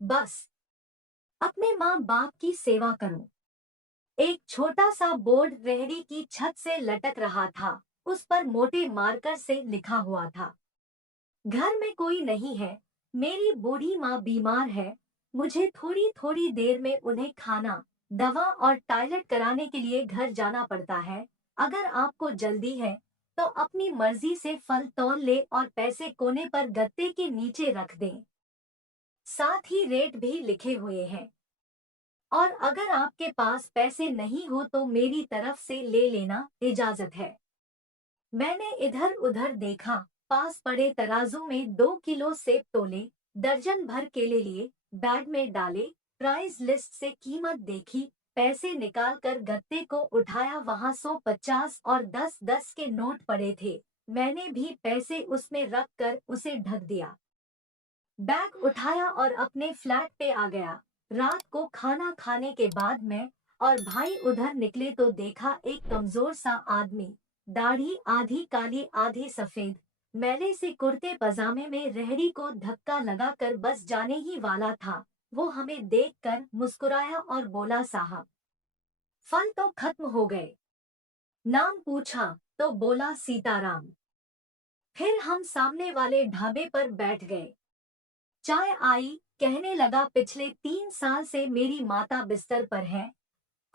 बस अपने माँ बाप की सेवा करो। एक छोटा सा बोर्ड रेहड़ी की छत से लटक रहा था। उस पर मोटे मार्कर से लिखा हुआ था, घर में कोई नहीं है, मेरी बूढ़ी माँ बीमार है, मुझे थोड़ी थोड़ी देर में उन्हें खाना, दवा और टॉयलेट कराने के लिए घर जाना पड़ता है। अगर आपको जल्दी है तो अपनी मर्जी से फल तौल ले और पैसे कोने पर गत्ते के नीचे रख दें। साथ ही रेट भी लिखे हुए हैं। और अगर आपके पास पैसे नहीं हो तो मेरी तरफ से ले लेना, इजाजत है। मैंने इधर उधर देखा, पास पड़े तराजू में 2 किलो सेब तोले, दर्जन भर केले लिए, बैग में डाले, प्राइस लिस्ट से कीमत देखी, पैसे निकाल कर गत्ते को उठाया, वहाँ 150 और 10-10 के नोट पड़े थे। मैंने भी पैसे उसमें रख कर उसे ढक दिया। बैग उठाया और अपने फ्लैट पे आ गया। रात को खाना खाने के बाद मैं और भाई उधर निकले तो देखा एक कमजोर सा आदमी, दाढ़ी आधी काली आधी सफेद, मैले से कुर्ते पजामे में रेहड़ी को धक्का लगाकर बस जाने ही वाला था। वो हमें देखकर मुस्कुराया और बोला, साहब फल तो खत्म हो गए। नाम पूछा तो बोला, सीताराम। फिर हम सामने वाले ढाबे पर बैठ गए। चाय आई, कहने लगा, पिछले 3 साल से मेरी माता बिस्तर पर है,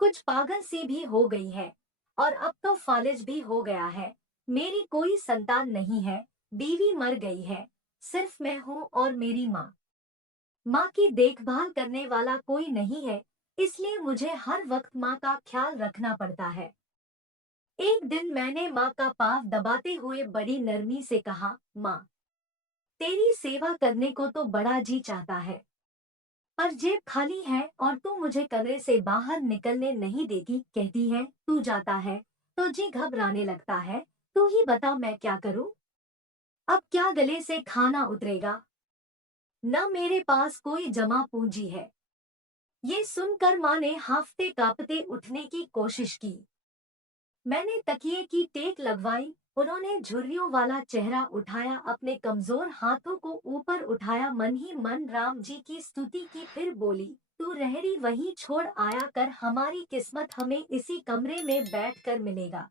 कुछ पागल सी भी हो गई है और अब तो फालिज भी हो गया है। मेरी कोई संतान नहीं है, बीवी मर गई है, सिर्फ मैं हूँ और मेरी माँ। माँ की देखभाल करने वाला कोई नहीं है, इसलिए मुझे हर वक्त माँ का ख्याल रखना पड़ता है। एक दिन मैंने माँ का पाँव दबाते हुए बड़ी नरमी से कहा, माँ, तेरी सेवा करने को तो बड़ा जी चाहता है, पर जेब खाली है और तू मुझे कमरे से बाहर निकलने नहीं देती, कहती है तू जाता है तो जी घबराने लगता है। तू ही बता मैं क्या करूं? अब क्या गले से खाना उतरेगा? न मेरे पास कोई जमा पूंजी है। ये सुनकर माँ ने हांफते कांपते उठने की कोशिश की। मैंने तकिए की टेक लगवाई, उन्होंने झुर्रियों वाला चेहरा उठाया, अपने कमजोर हाथों को ऊपर उठाया, मन ही मन राम जी की स्तुति की, फिर बोली, तू रेहड़ी वहीं छोड़ आया कर, हमारी किस्मत हमें इसी कमरे में बैठकर मिलेगा।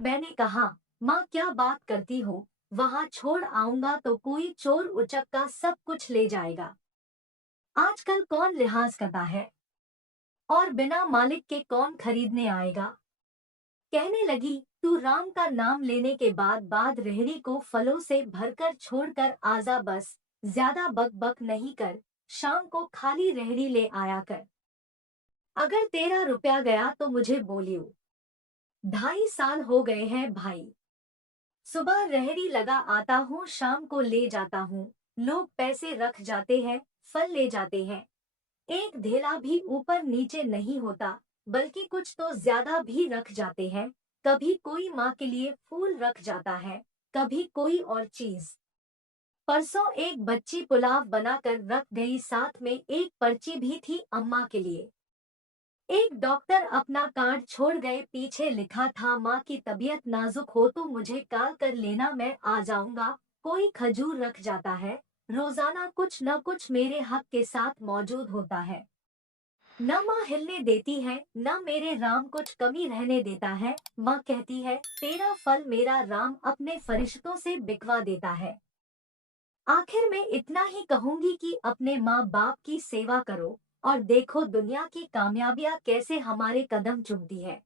मैंने कहा, माँ क्या बात करती हो, वहाँ छोड़ आऊंगा तो कोई चोर उचक्का सब कुछ ले जाएगा। आजकल कौन लिहाज करता है, और बिना मालिक के कौन खरीदने आएगा? कहने लगी, तू राम का नाम लेने के बाद रेहड़ी को फलों से भरकर छोड़कर आजा, बस ज्यादा बक बक नहीं कर, शाम को खाली रेहड़ी ले आया कर। अगर तेरा रुपया गया तो मुझे बोलियो। 2.5 साल हो गए हैं भाई, सुबह रेहड़ी लगा आता हूँ, शाम को ले जाता हूँ, लोग पैसे रख जाते हैं, फल ले जाते हैं, एक धेला भी ऊपर नीचे नहीं होता, बल्कि कुछ तो ज्यादा भी रख जाते हैं। कभी कोई माँ के लिए फूल रख जाता है, कभी कोई और चीज। परसों एक बच्ची पुलाव बनाकर रख गई, साथ में एक पर्ची भी थी अम्मा के लिए। एक डॉक्टर अपना कार्ड छोड़ गए, पीछे लिखा था, माँ की तबीयत नाजुक हो तो मुझे कॉल कर लेना, मैं आ जाऊंगा। कोई खजूर रख जाता है, रोजाना कुछ न कुछ मेरे हक के साथ मौजूद होता है। न माँ हिलने देती है, न मेरे राम कुछ कमी रहने देता है। माँ कहती है, तेरा फल मेरा राम अपने फरिश्तों से बिकवा देता है। आखिर में इतना ही कहूंगी कि अपने माँ बाप की सेवा करो और देखो दुनिया की कामयाबियां कैसे हमारे कदम चूमती है।